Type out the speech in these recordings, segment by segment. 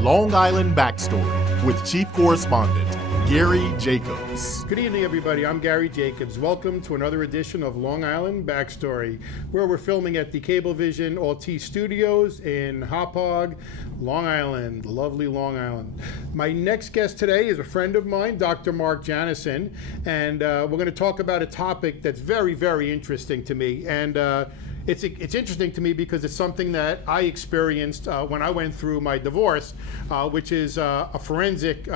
Long Island Backstory with Chief Correspondent Gary Jacobs. Good evening, everybody. I'm Gary Jacobs. Welcome to another edition of Long Island Backstory, where we're filming at the Cablevision Alt Studios in Hauppauge, Long Island, lovely Long Island. My next guest today is a friend of mine, Dr. Marc Janoson, and we're going to talk about a topic that's very, very interesting to me. And it's interesting to me because it's something that I experienced when I went through my divorce, which is a forensic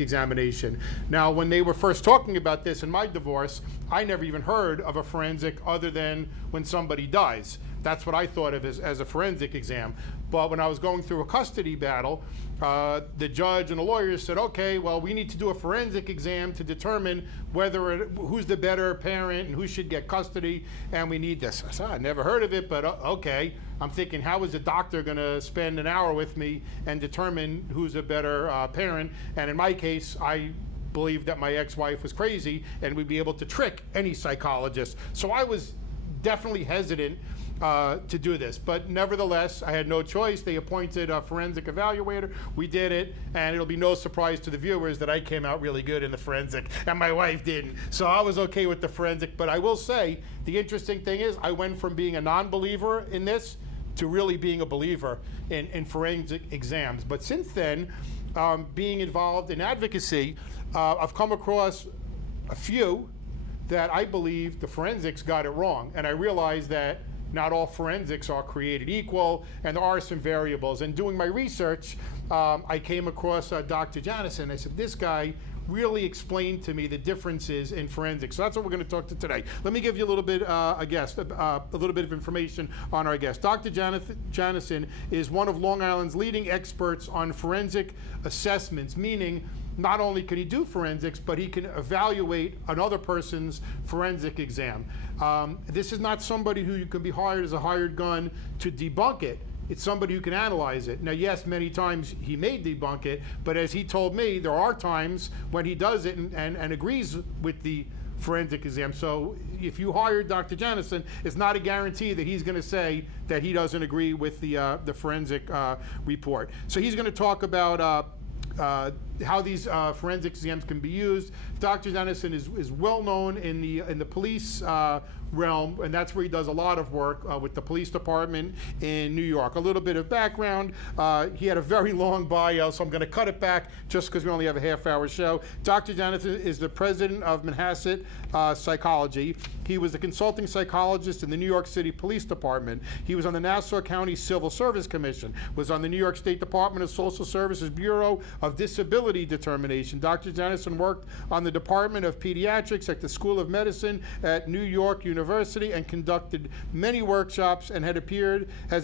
examination. Now, when they were first talking about this in my divorce, I never even heard of a forensic other than when somebody dies. That's what I thought of as a forensic exam. But when I was going through a custody battle, the judge and the lawyers said, okay, well, we need to do a forensic exam to determine who's the better parent and who should get custody, and we need this. I said, I never heard of it, but okay. I'm thinking, how is a doctor going to spend an hour with me and determine who's a better parent? And in my case, I believed that my ex-wife was crazy and would be able to trick any psychologist. So I was definitely hesitant to do this, but nevertheless, I had no choice. They appointed a forensic evaluator. We did it, and it'll be no surprise to the viewers that I came out really good in the forensic, and my wife didn't. So I was okay with the forensic, but I will say, the interesting thing is, I went from being a non-believer in this to really being a believer in forensic exams. But since then, being involved in advocacy, I've come across a few that I believe the forensics got it wrong, and I realized that not all forensics are created equal, and there are some variables. And doing my research, I came across Dr. Janoson. I said, this guy really explained to me the differences in forensics. So that's what we're going to talk to today. Let me give you a little bit, a little bit of information on our guest. Dr. Janoson is one of Long Island's leading experts on forensic assessments, meaning not only can he do forensics, but he can evaluate another person's forensic exam. This is not somebody who you can be hired as a hired gun to debunk it. It's somebody who can analyze it. Now, yes, many times he may debunk it, but as he told me, there are times when he does it and agrees with the forensic exam. So if you hire Dr. Janoson, it's not a guarantee that he's going to say that he doesn't agree with the forensic report. So he's going to talk about how these forensic exams can be used. Dr. Janoson is well known in the police realm, and that's where he does a lot of work with the police department in New York. A little bit of background, he had a very long bio, so I'm going to cut it back just because we only have a half-hour show. Dr. Janoson is the president of MANHASSET Psychology. He was the consulting psychologist in the New York City Police Department. He was on the Nassau County Civil Service Commission, was on the New York State Department of Social Services Bureau of Disability Determination. Dr. Janoson worked on the Department of Pediatrics at the School of Medicine at New York University and conducted many workshops and has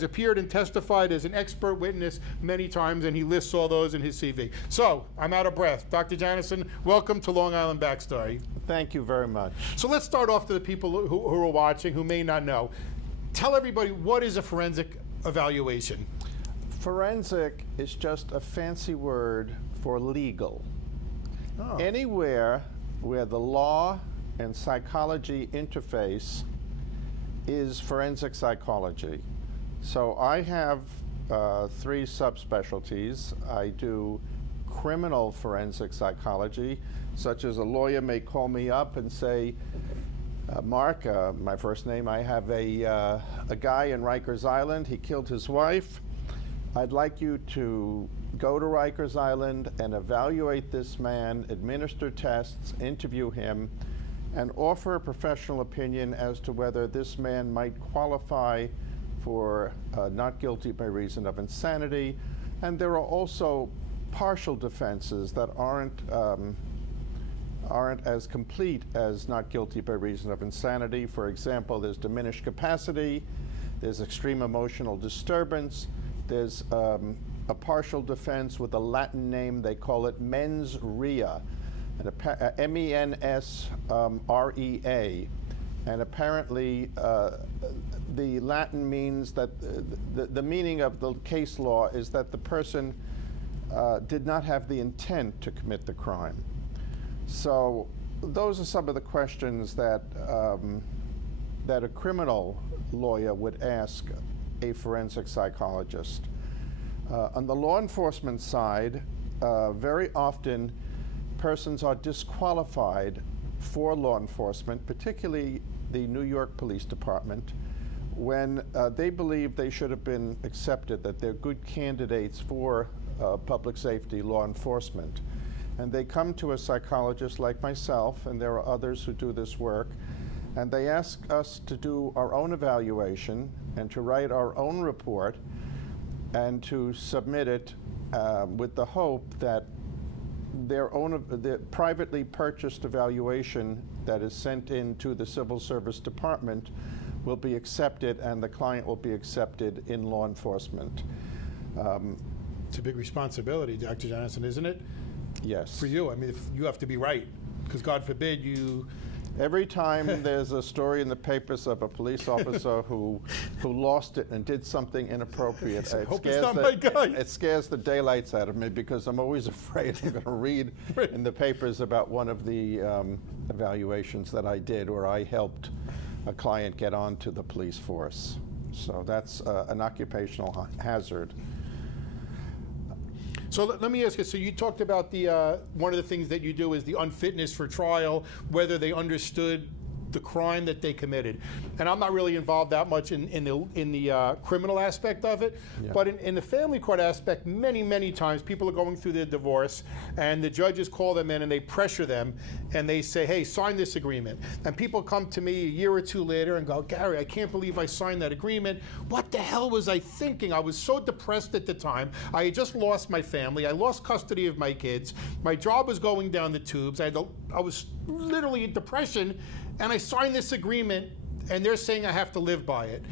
appeared and testified as an expert witness many times, and he lists all those in his CV. So, I'm out of breath. Dr. Janoson, welcome to Long Island Backstory. Thank you very much. So let's start off to the people who are watching who may not know. Tell everybody, what is a forensic evaluation? Forensic is just a fancy word for legal. Oh. Anywhere where the law and psychology interface is forensic psychology. So I have 3 subspecialties. I do criminal forensic psychology, such as a lawyer may call me up and say, Mark, my first name, I have a guy in Rikers Island. He killed his wife. I'd like you to go to Rikers Island and evaluate this man, administer tests, interview him, and offer a professional opinion as to whether this man might qualify for not guilty by reason of insanity. And there are also partial defenses that aren't as complete as not guilty by reason of insanity. For example, there's diminished capacity, there's extreme emotional disturbance, there's a partial defense with a Latin name. They call it mens rea, M-E-N-S-R-E-A. And apparently the Latin means that the meaning of the case law is that the person did not have the intent to commit the crime. So those are some of the questions that that a criminal lawyer would ask a forensic psychologist. On the law enforcement side, very often persons are disqualified for law enforcement, particularly the New York Police Department, when they believe they should have been accepted, that they're good candidates for public safety law enforcement. And they come to a psychologist like myself, and there are others who do this work, and they ask us to do our own evaluation and to write our own report and to submit it with the hope that their privately purchased evaluation that is sent in to the Civil Service Department will be accepted and the client will be accepted in law enforcement. It's a big responsibility, Dr. Janoson, isn't it? Yes. For you, I mean, if you have to be right, because God forbid you... Every time there's a story in the papers of a police officer who lost it and did something inappropriate, it scares the daylights out of me, because I'm always afraid I'm going to read in the papers about one of the evaluations that I did where I helped a client get onto the police force. So that's an occupational hazard. So let me ask you, so you talked about the one of the things that you do is the unfitness for trial, whether they understood the crime that they committed. And I'm not really involved that much in the criminal aspect of it, but in the family court aspect, many times people are going through their divorce and the judges call them in and they pressure them and they say, hey, sign this agreement. And people come to me a year or two later and go, Gary, I can't believe I signed that agreement. What the hell was I thinking? I was so depressed at the time. I had just lost my family. I lost custody of my kids. My job was going down the tubes. I was literally in depression, and I signed this agreement, and they're saying I have to live by it.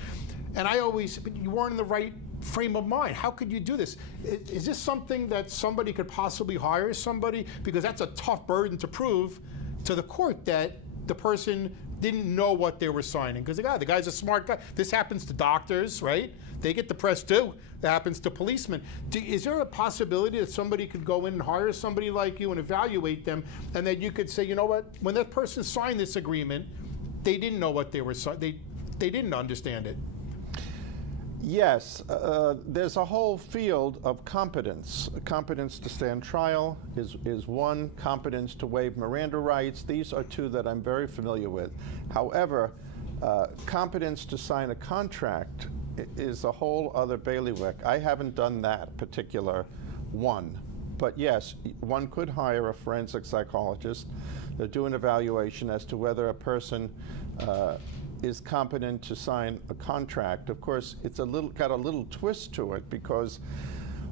And I always, but you weren't in the right frame of mind. How could you do this? Is this something that somebody could possibly hire somebody? Because that's a tough burden to prove to the court that the person didn't know what they were signing. Because the guy's a smart guy. This happens to doctors, right? They get depressed too. That happens to policemen. Is there a possibility that somebody could go in and hire somebody like you and evaluate them, and that you could say, you know what, when that person signed this agreement, they didn't know what they were signing. They didn't understand it. Yes, there's a whole field of competence. Competence to stand trial is one. Competence to waive Miranda rights. These are two that I'm very familiar with. However, competence to sign a contract is a whole other bailiwick. I haven't done that particular one. But yes, one could hire a forensic psychologist to do an evaluation as to whether a person is competent to sign a contract. Of course, it's got a little twist to it, because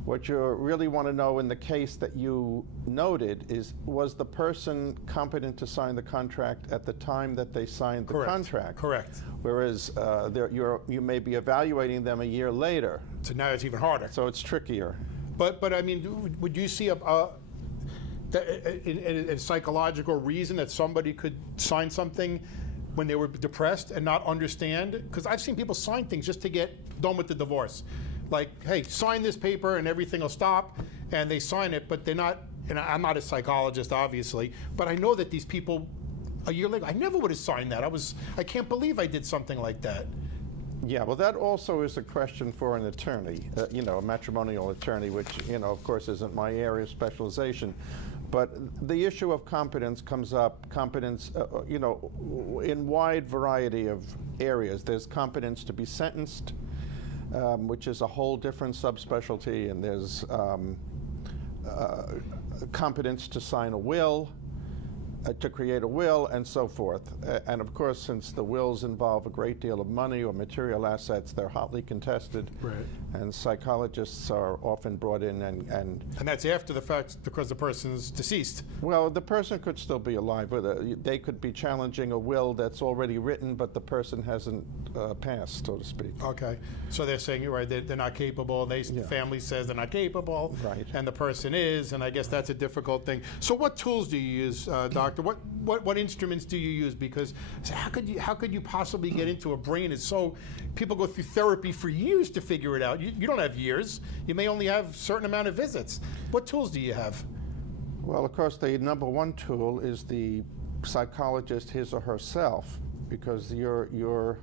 what you really want to know in the case that you noted is, was the person competent to sign the contract at the time that they signed the contract? Correct. Whereas you may be evaluating them a year later. So now it's even harder. So it's trickier. But I mean, would you see a psychological reason that somebody could sign something when they were depressed and not understand? Because I've seen people sign things just to get done with the divorce. Like, hey, sign this paper and everything will stop, and they sign it, but they're not, and I'm not a psychologist, obviously, but I know that these people, a year later, I never would have signed that. I can't believe I did something like that. Yeah, well, that also is a question for an attorney, a matrimonial attorney, which, of course, isn't my area of specialization. But the issue of competence comes up, in wide variety of areas. There's competence to be sentenced, which is a whole different subspecialty, and there's competence to sign a will, to create a will, and so forth. And of course, since the wills involve a great deal of money or material assets, they're hotly contested. Right. And psychologists are often brought in and that's after the fact, because the person's deceased. Well, the person could still be alive with it. They could be challenging a will that's already written, but the person hasn't passed, so to speak. Okay. So they're saying, you're right, they're not capable. The family says they're not capable. Right. And the person is, and I guess that's a difficult thing. So what tools do you use, Doctor? What instruments do you use? Because how could you possibly get into a brain? It's so, people go through therapy for years to figure it out. You don't have years. You may only have a certain amount of visits. What tools do you have? Well, of course, the number one tool is the psychologist, his or herself, because you're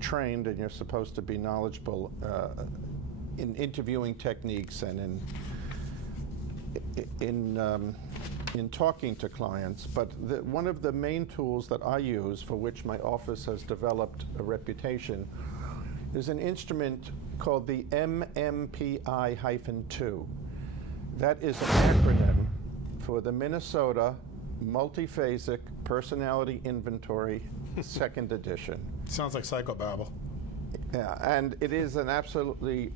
trained and you're supposed to be knowledgeable in interviewing techniques and in talking to clients. But one of the main tools that I use, for which my office has developed a reputation, is an instrument called the MMPI-2. That is an acronym for the Minnesota Multiphasic Personality Inventory, 2nd edition. Sounds like psychobabble. Yeah, and it is an absolutely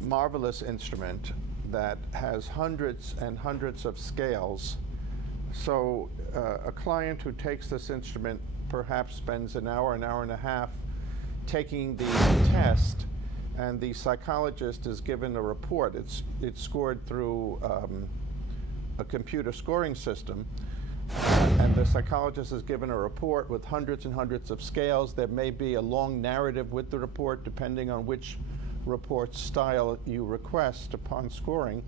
marvelous instrument that has hundreds and hundreds of scales. So a client who takes this instrument perhaps spends an hour and a half taking the test, and the psychologist is given a report. It's scored through a computer scoring system, and the psychologist is given a report with hundreds and hundreds of scales. There may be a long narrative with the report, depending on which report style you request upon scoring.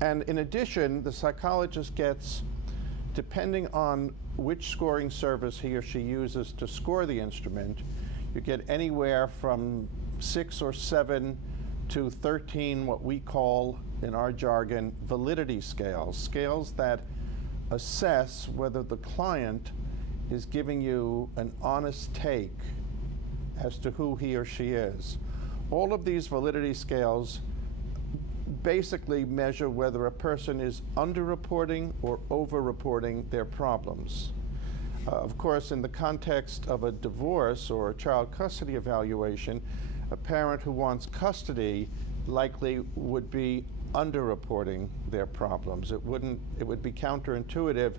And in addition, the psychologist gets, depending on which scoring service he or she uses to score the instrument, you get anywhere from 6 or 7 to 13 what we call, in our jargon, validity scales. Scales that assess whether the client is giving you an honest take as to who he or she is. All of these validity scales basically measure whether a person is underreporting or overreporting their problems. Of course, in the context of a divorce or a child custody evaluation, a parent who wants custody likely would be underreporting their problems. It would be counterintuitive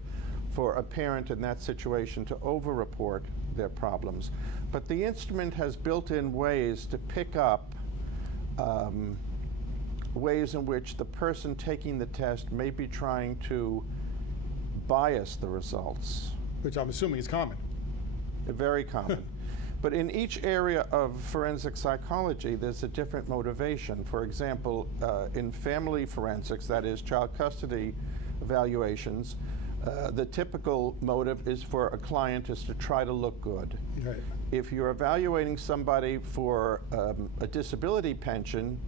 for a parent in that situation to overreport their problems. But the instrument has built-in ways to pick up ways in which the person taking the test may be trying to bias the results. Which I'm assuming is common. Very common. But in each area of forensic psychology, there's a different motivation. For example, in family forensics, that is child custody evaluations, the typical motive is for a client is to try to look good. Right. If you're evaluating somebody for a disability pension,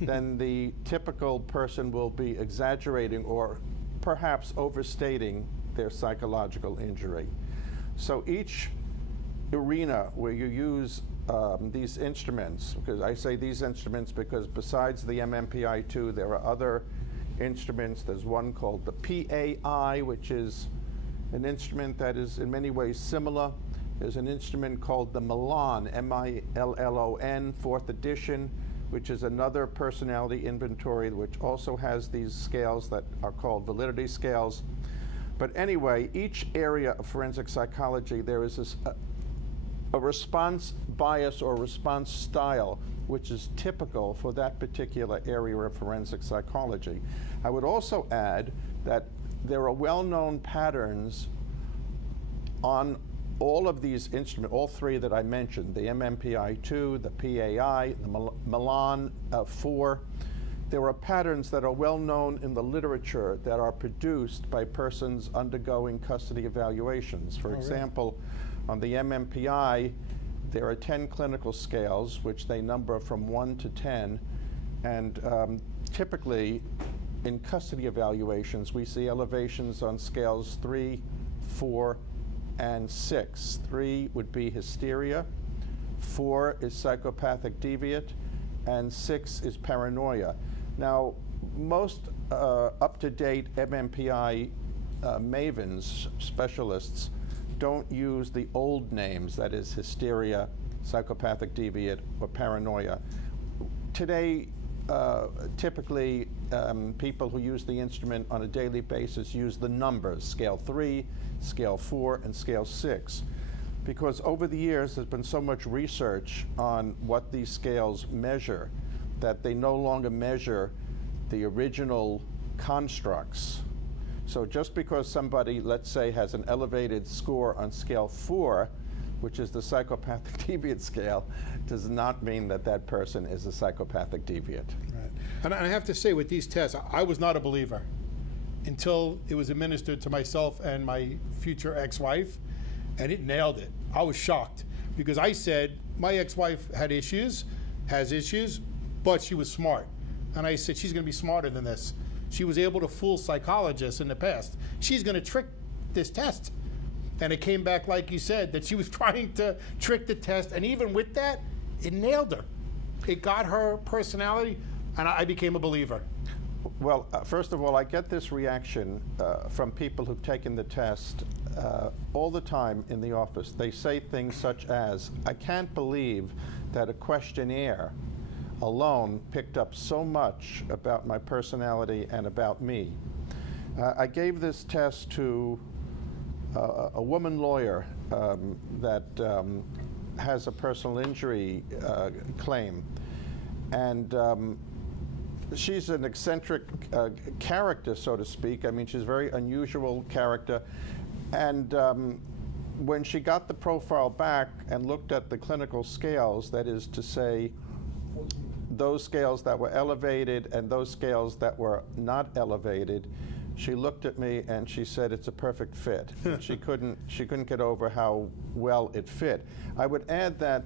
then the typical person will be exaggerating or perhaps overstating their psychological injury. So each arena where you use these instruments, because I say these instruments because besides the MMPI-2, there are other instruments. There's one called the PAI, which is an instrument that is in many ways similar. There's an instrument called the MILLON, M-I-L-L-O-N, 4th edition, which is another personality inventory which also has these scales that are called validity scales. But anyway, each area of forensic psychology, there is a response bias or response style which is typical for that particular area of forensic psychology. I would also add that there are well-known patterns on all of these instruments, all three that I mentioned, the MMPI-2, the PAI, the MILLON 4. There are patterns that are well known in the literature that are produced by persons undergoing custody evaluations. For example, on the MMPI, there are 10 clinical scales, which they number from 1 to 10. And typically, in custody evaluations, we see elevations on scales 3, 4, and 6. 3 would be hysteria, 4 is psychopathic deviant, and 6 is paranoia. Now, most up-to-date MMPI mavens, specialists, don't use the old names, that is hysteria, psychopathic deviant, or paranoia. Today, typically, people who use the instrument on a daily basis use the numbers, scale 3, scale 4, and scale 6. Because over the years, there's been so much research on what these scales measure that they no longer measure the original constructs. So just because somebody, let's say, has an elevated score on scale 4, which is the psychopathic deviant scale, does not mean that that person is a psychopathic deviant. Right. And I have to say, with these tests, I was not a believer until it was administered to myself and my future ex-wife, and it nailed it. I was shocked because I said my ex-wife had issues, has issues, but she was smart. And I said, she's going to be smarter than this. She was able to fool psychologists in the past. She's going to trick this test. And it came back, like you said, that she was trying to trick the test. And even with that, it nailed her. It got her personality, and I became a believer. Well, first of all, I get this reaction from people who've taken the test all the time in the office. They say things such as, I can't believe that a questionnaire alone picked up so much about my personality and about me. I gave this test to a woman lawyer that has a personal injury claim. And she's an eccentric character, so to speak. I mean, she's a very unusual character. And when she got the profile back and looked at the clinical scales, that is to say, those scales that were elevated and those scales that were not elevated, she looked at me and she said, it's a perfect fit. She couldn't get over how well it fit. I would add that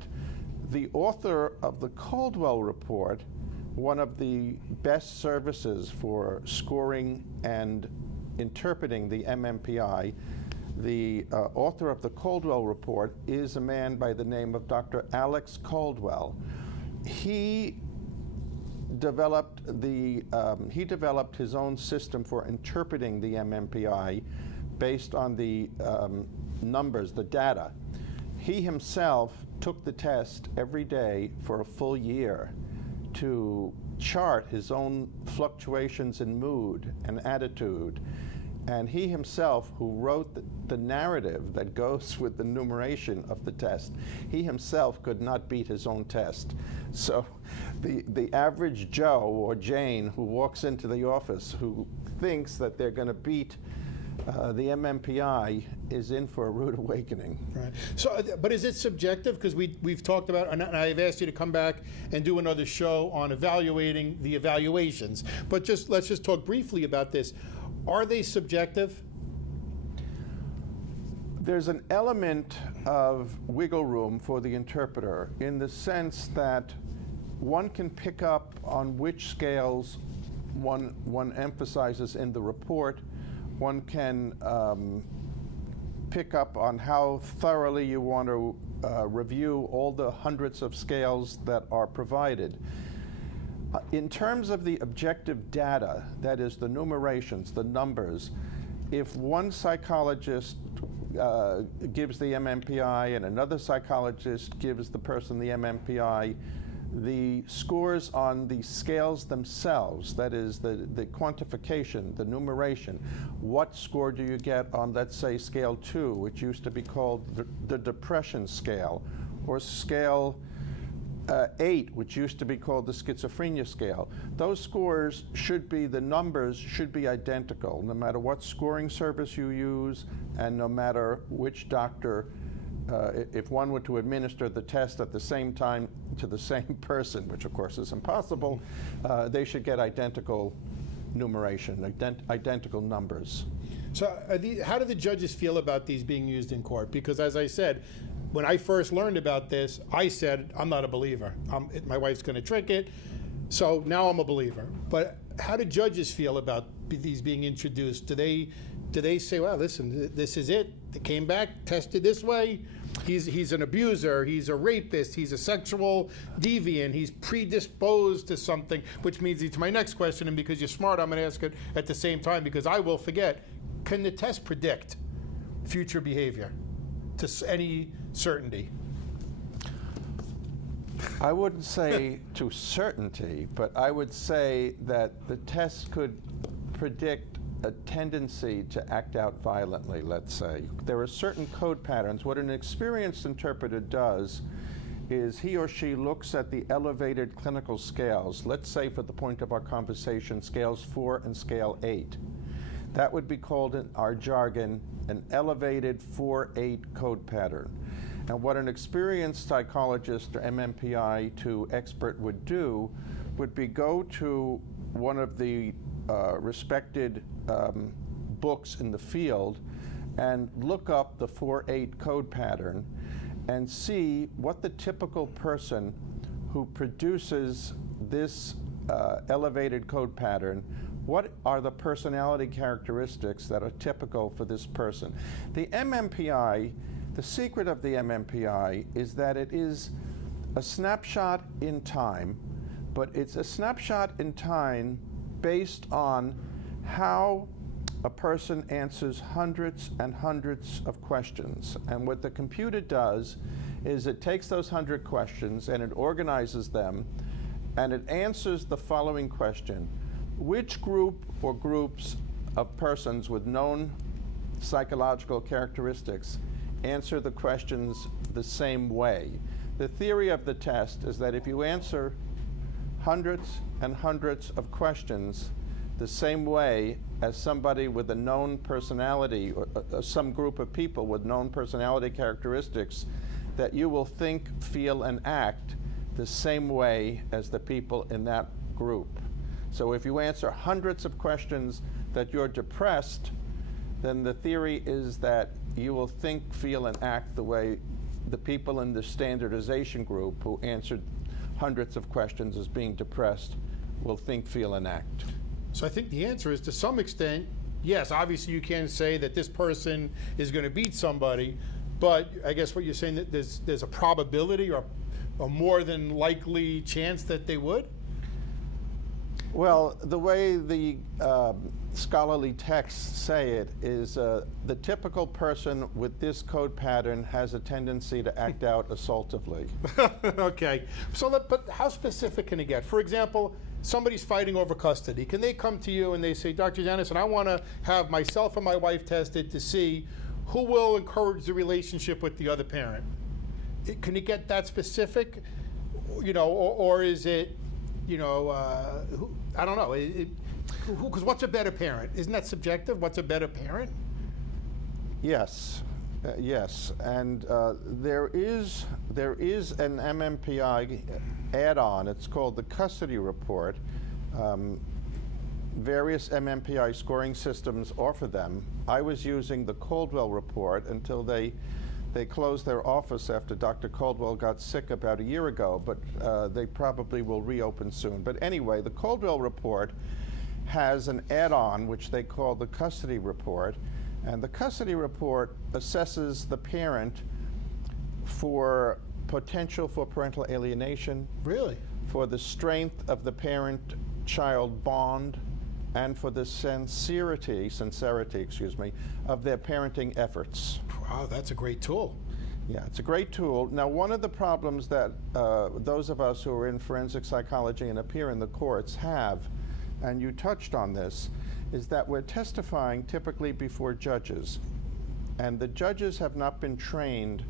the author of the Caldwell report, one of the best services for scoring and interpreting the MMPI, the author of the Caldwell report is a man by the name of Dr. Alex Caldwell. He developed his own system for interpreting the MMPI based on the numbers, the data. He himself took the test every day for a full year to chart his own fluctuations in mood and attitude. And he himself, who wrote the narrative that goes with the numeration of the test, he himself could not beat his own test. So the average Joe or Jane who walks into the office who thinks that they're going to beat the MMPI is in for a rude awakening. Right. So, but is it subjective? Because we've talked about, and I've asked you to come back and do another show on evaluating the evaluations. But let's just talk briefly about this. Are they subjective? There's an element of wiggle room for the interpreter in the sense that one can pick up on which scales one emphasizes in the report. One can pick up on how thoroughly you want to review all the hundreds of scales that are provided. In terms of the objective data, that is the numerations, the numbers, if one psychologist gives the MMPI and another psychologist gives the person the MMPI, the scores on the scales themselves, that is the quantification, the numeration, what score do you get on, let's say, scale 2, which used to be called the depression scale, or scale 8, which used to be called the schizophrenia scale. Those scores should be, the numbers should be identical, no matter what scoring service you use, and no matter which doctor, if one were to administer the test at the same time to the same person, which of course is impossible, they should get identical numeration, identical numbers. So how do the judges feel about these being used in court? Because as I said, when I first learned about this, I said, I'm not a believer. My wife's going to trick it. So now I'm a believer. But how do judges feel about these being introduced? Do they say, well, listen, this is it. They came back, tested this way. He's an abuser. He's a rapist. He's a sexual deviant. He's predisposed to something, which means to my next question, and because you're smart, I'm going to ask it at the same time because I will forget. Can the test predict future behavior to any certainty? I wouldn't say to certainty, but I would say that the test could predict a tendency to act out violently, let's say. There are certain code patterns. What an experienced interpreter does is he or she looks at the elevated clinical scales, let's say for the point of our conversation, scales 4 and scale 8. That would be called in our jargon an elevated 4-8 code pattern. And what an experienced psychologist or MMPI 2 expert would do would be go to one of the respected books in the field and look up the 4-8 code pattern and see what the typical person who produces this elevated code pattern, what are the personality characteristics that are typical for this person? The MMPI, the secret of the MMPI is that it is a snapshot in time, but it's a snapshot in time based on how a person answers hundreds and hundreds of questions. And what the computer does is it takes those 100 questions and it organizes them, and it answers the following question: which group or groups of persons with known psychological characteristics answer the questions the same way? The theory of the test is that if you answer hundreds and hundreds of questions the same way as somebody with a known personality, or some group of people with known personality characteristics, that you will think, feel, and act the same way as the people in that group. So if you answer hundreds of questions that you're depressed, then the theory is that you will think, feel, and act the way the people in the standardization group who answered hundreds of questions as being depressed will think, feel, and act. So I think the answer is, to some extent, yes, obviously you can't say that this person is going to beat somebody, but I guess what you're saying, that there's a probability or a more than likely chance that they would? Well, the way the scholarly texts say it is the typical person with this code pattern has a tendency to act out assaultively. Okay. So, but how specific can it get? For example, somebody's fighting over custody. Can they come to you and they say, Dr. Janoson, I want to have myself and my wife tested to see who will encourage the relationship with the other parent? Can it get that specific? You know, or is it, you know, I don't know. Because what's a better parent? Isn't that subjective? What's a better parent? Yes, yes, and there is an MMPI add-on. It's called the custody report. Various MMPI scoring systems offer them. I was using the Caldwell report until they closed their office after Dr. Caldwell got sick about a year ago, but they probably will reopen soon. But anyway, the Caldwell report has an add-on which they call the custody report, and the custody report assesses the parent for potential for parental alienation. Really? For the strength of the parent-child bond, and for the sincerity, of their parenting efforts. Wow, that's a great tool. Yeah, it's a great tool. Now, one of the problems that those of us who are in forensic psychology and appear in the courts have, and you touched on this, is that we're testifying typically before judges, and the judges have not been trained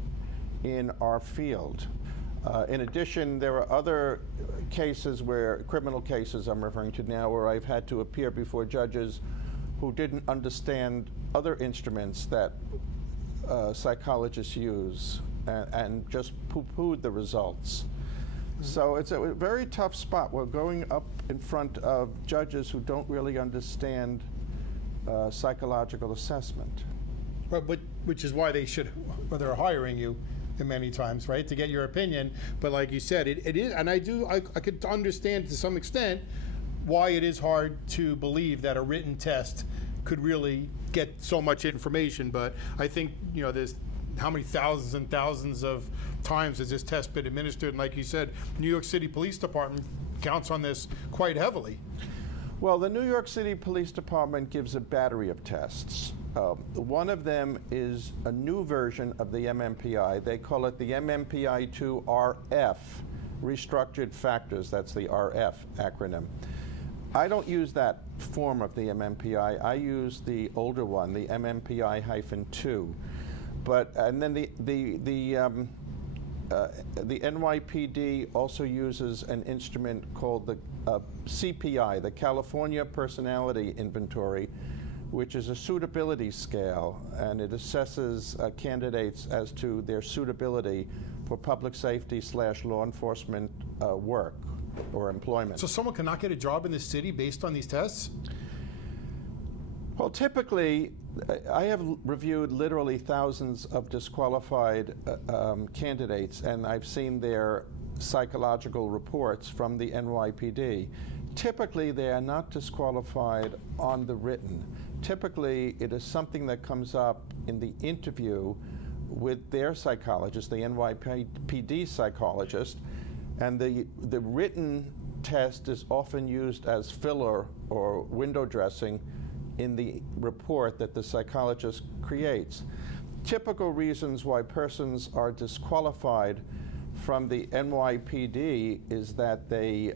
in our field. In addition, there are other cases where, criminal cases I'm referring to now, where I've had to appear before judges who didn't understand other instruments that psychologists use and just poo-pooed the results. So it's a very tough spot. We're going up in front of judges who don't really understand psychological assessment. Right, but which is why they should, well, they're hiring you many times, right, to get your opinion. But like you said, it is, and I could understand to some extent why it is hard to believe that a written test could really get so much information. But I think, you know, there's how many thousands and thousands of times has this test been administered? And like you said, New York City Police Department counts on this quite heavily. Well, the New York City Police Department gives a battery of tests. One of them is a new version of the MMPI. They call it the MMPI-2 RF, Restructured Factors. That's the RF acronym. I don't use that form of the MMPI. I use the older one, the MMPI-2. But and then the NYPD also uses an instrument called the CPI, the California Personality Inventory, which is a suitability scale, and it assesses candidates as to their suitability for public safety / law enforcement work or employment. So someone cannot get a job in this city based on these tests? Well, typically, I have reviewed literally thousands of disqualified candidates, and I've seen their psychological reports from the NYPD. Typically, they are not disqualified on the written. Typically, it is something that comes up in the interview with their psychologist, the NYPD psychologist, and the written test is often used as filler or window dressing in the report that the psychologist creates. Typical reasons why persons are disqualified from the NYPD is that they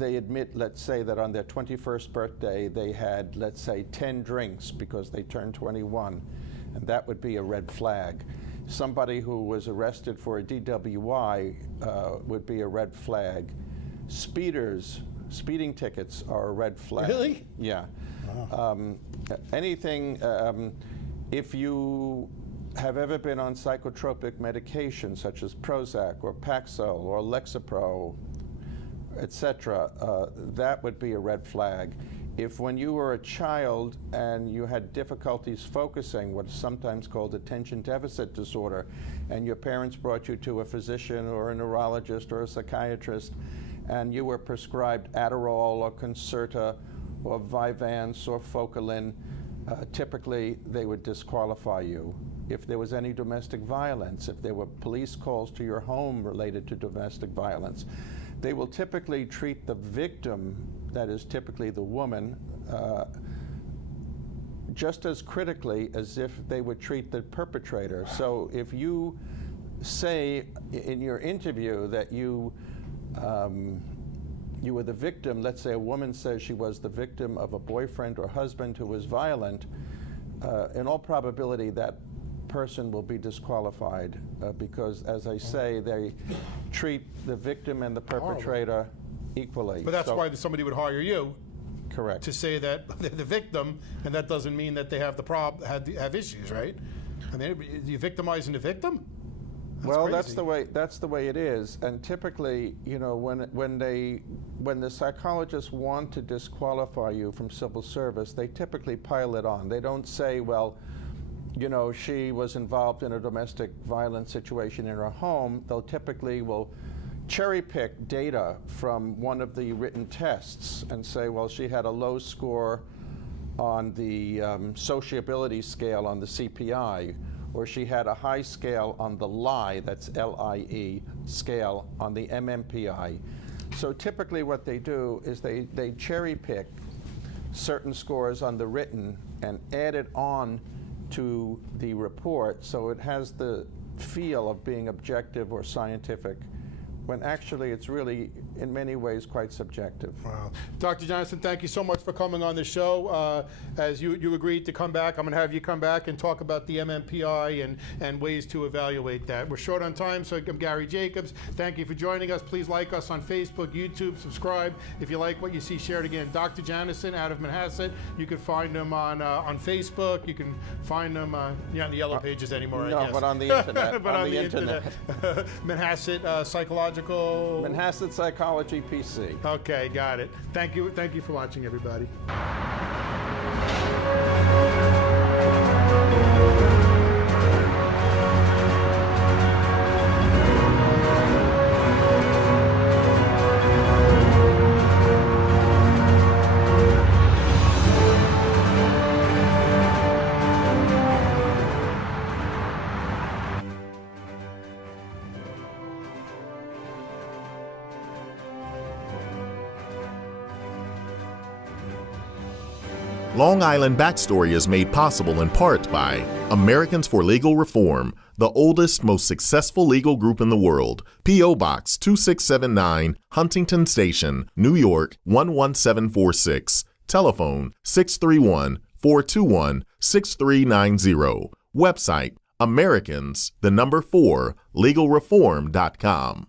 admit, let's say, that on their 21st birthday they had, let's say, 10 drinks because they turned 21, and that would be a red flag. Somebody who was arrested for a DWI would be a red flag. Speeding tickets are a red flag. Really? Yeah. Wow. Anything, if you have ever been on psychotropic medication such as Prozac or Paxil or Lexapro, etc., that would be a red flag. If when you were a child and you had difficulties focusing, what's sometimes called attention deficit disorder, and your parents brought you to a physician or a neurologist or a psychiatrist, and you were prescribed Adderall or Concerta or Vyvanse or Focalin, typically they would disqualify you. If there was any domestic violence, if there were police calls to your home related to domestic violence, they will typically treat the victim, that is typically the woman, just as critically as if they would treat the perpetrator. So if you say in your interview that you were the victim, let's say a woman says she was the victim of a boyfriend or husband who was violent, in all probability that person will be disqualified because, as I say, they treat the victim and the perpetrator equally. But that's why somebody would hire you. Correct. To say that they're the victim, and that doesn't mean that they have have issues, right? I mean, you victimizing the victim? Well, crazy. that's the way it is. And typically, you know, when the psychologists want to disqualify you from civil service, they typically pile it on. They don't say, well, you know, she was involved in a domestic violence situation in her home. They'll typically will cherry pick data from one of the written tests and say, well, she had a low score on the sociability scale on the CPI, or she had a high scale on the LIE, that's L-I-E, scale on the MMPI. So typically what they do is they cherry pick certain scores on the written and add it on to the report so it has the feel of being objective or scientific, when actually it's really, in many ways, quite subjective. Wow. Dr. Janoson, thank you so much for coming on the show. As you agreed to come back, I'm going to have you come back and talk about the MMPI and ways to evaluate that. We're short on time, so I'm Gary Jacobs. Thank you for joining us. Please like us on Facebook, YouTube, subscribe. If you like what you see, share it again. Dr. Janoson out of Manhasset. You can find him on Facebook. You can find him not in the yellow pages anymore, No, I guess. but on the internet. But on the internet. Manhasset Psychological. Manhasset Psychology PC. Okay, got it. Thank you for watching, everybody. Long Island Backstory is made possible in part by Americans for Legal Reform, the oldest, most successful legal group in the world. P.O. Box 2679, Huntington Station, New York 11746. Telephone 631-421-6390. Website Americans4legalreform.com.